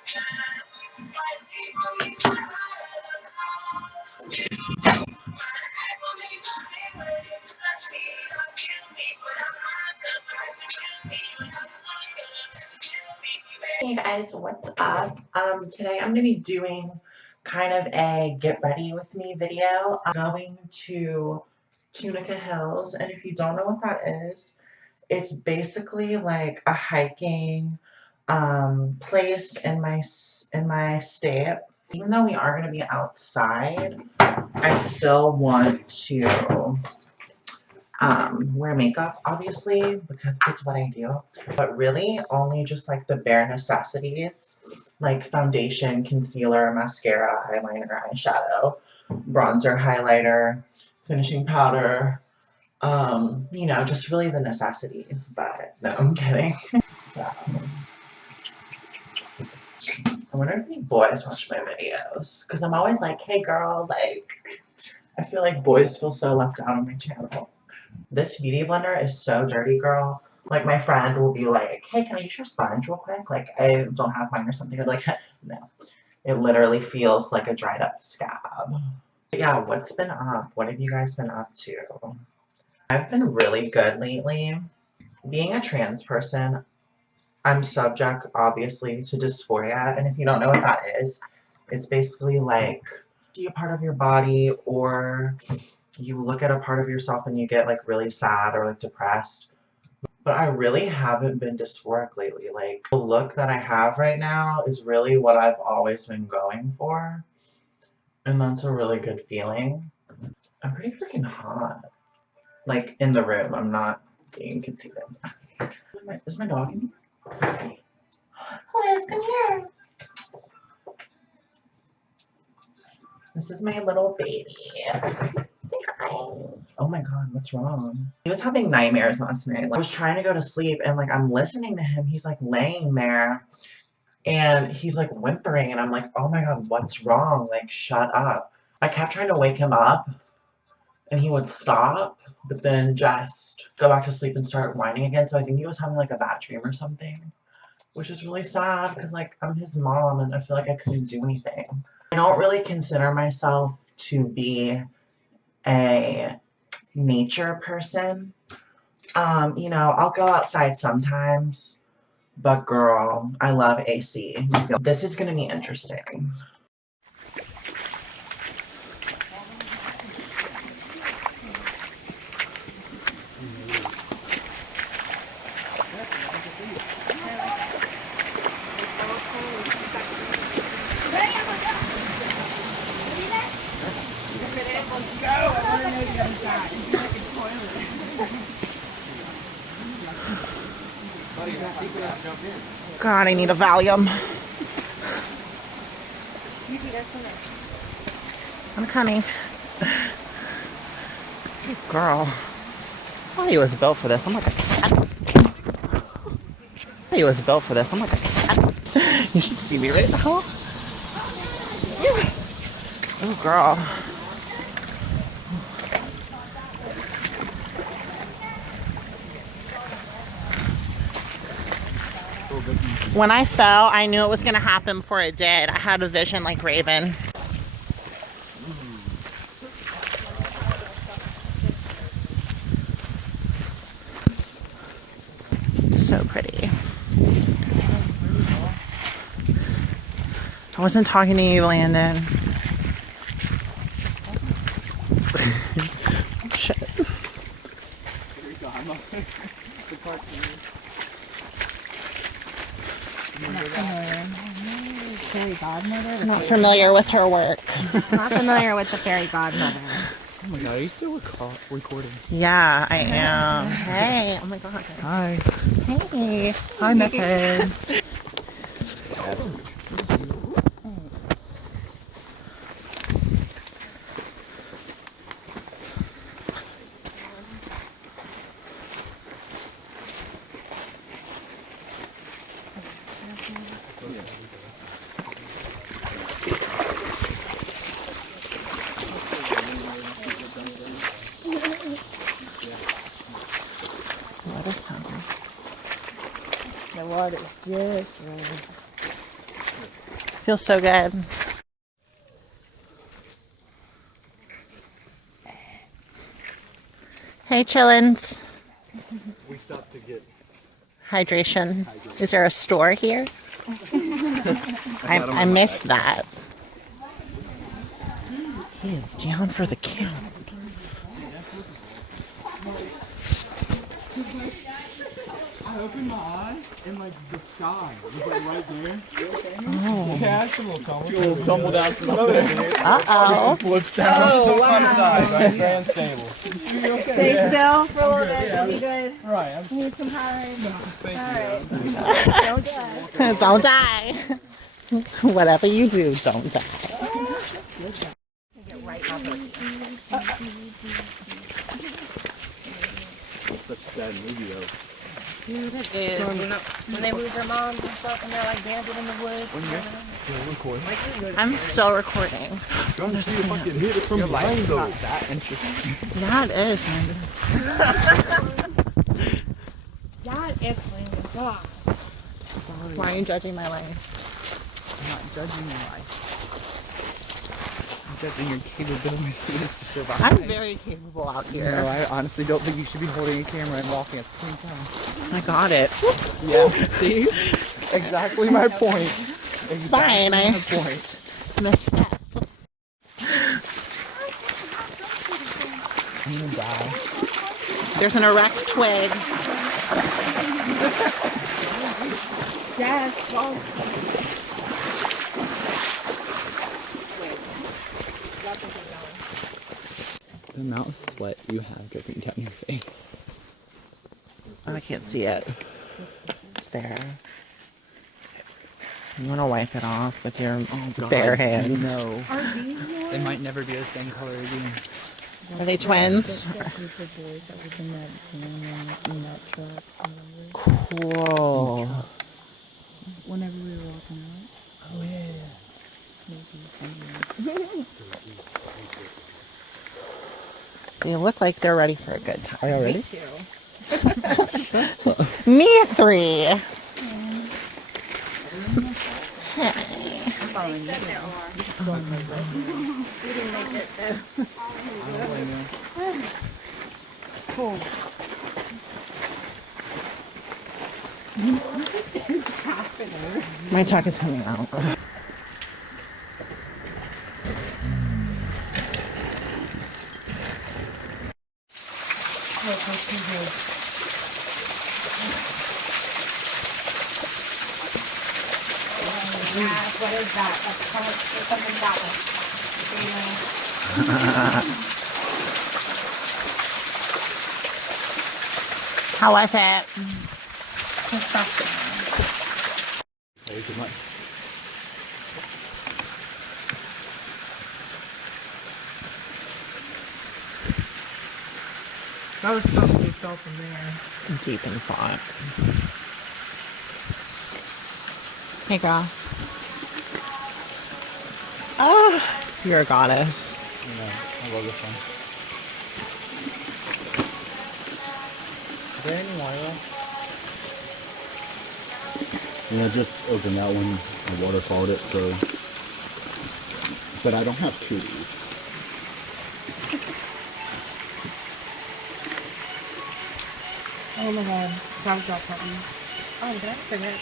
Hey guys, what's up? Today I'm going to be doing kind of a get ready with me video. I'm going to Tunica Hills, and if you don't know what that is, it's basically like a hiking place in my state. Even though we are going to be outside, I still want to wear makeup, obviously, because it's what I do. But really, only just like the bare necessities, like foundation, concealer, mascara, eyeliner, eyeshadow, bronzer, highlighter, finishing powder, you know, just really the necessities. But no, I'm kidding. Yeah. I wonder if any boys watch my videos, because I'm always like, hey girl, like, I feel like boys feel so left out on my channel. This beauty blender is so dirty, girl. Like, my friend will be like, hey, can I use your sponge real quick? Like, I don't have mine or something. Or like, no. It literally feels like a dried up scab. But yeah, what's been up? What have you guys been up to? I've been really good lately. Being a trans person, I'm subject, obviously, to dysphoria. And if you don't know what that is, it's basically like, see a part of your body, or you look at a part of yourself and you get like really sad or like depressed. But I really haven't been dysphoric lately. Like, the look that I have right now is really what I've always been going for. And that's a really good feeling. I'm pretty freaking hot. Like, in the room. I'm not being conceited. Is my dog in here? Liz, come here. This is my little baby. Say hi. Oh my god, what's wrong? He was having nightmares last night. Like, I was trying to go to sleep and like I'm listening to him. He's like laying there and he's like whimpering and I'm like, oh my god, what's wrong? Like, shut up. I kept trying to wake him up and he would stop, but then just go back to sleep and start whining again. So I think he was having like a bad dream or something, which is really sad because like I'm his mom and I feel like I couldn't do anything. I don't really consider myself to be a nature person. You know, I'll go outside sometimes, but girl, I love AC. This is gonna be interesting. God, I need a Valium. I'm coming. Girl, I thought he was built for this. I'm like a cat. I thought he was built for this. I'm like a cat. You should see me right now. Oh, girl. When I fell, I knew it was going to happen before it did. I had a vision like Raven. So pretty. I wasn't talking to you, Landon. Shit. Fairy godmother? Not familiar with her work. Not familiar with the fairy godmother. Oh my god, are you still recording? Yeah, I am. Hey, oh my god. Hi. Hey. Hi, Nathan. What is happening? The water's just right. Feels so good. Hey, chillins. We stopped to get Hydration. Is there a store here? I missed that. He is down for the count. I opened my eyes and like the sky was like right there. Oh. Yeah, it's a little tumble down from the Uh-oh. flips down. Oh, wow. On the side, right? Very unstable. Okay? Stay still for a little bit. You'll be good. Right. You need some Powerade. Thank you. Don't die. Don't die. Whatever you do, don't die. Such a sad movie though. Dude, it is. When they lose their moms and stuff and they're like dancing in the woods. I'm still recording. Don't see if I can hit it from behind though. Not that interesting. Yeah, it is. That is God. Why are you judging my life? I'm not judging your life. I'm judging your capabilities to survive. I'm very capable out here. No, I honestly don't think you should be holding a camera and walking at the same time. I got it. Yeah, see? Exactly my point. It's fine. I just misstepped. I'm gonna die. There's an erect twig. Yes. Well, The amount of sweat you have dripping down your face. Oh, I can't see it. It's there. You want to wipe it off with your bare hands? No. are these yours? They might never be the same color again. Are they twins? Cool. Whenever we were walking out. Oh yeah. They look like they're ready for a good time. Are you ready? Me three. My talk is coming out. What is that? That's something that one. How was it? Thank you so much. That was supposed to be felt from there. Deep in thought. Hey, girl. Oh, you're a goddess. Yeah, I love this one. Is there any water? Yeah, I just opened that one. I waterfalled it, so. But I don't have tools. Oh my god. That was all puppy. Oh, that's a cigarette.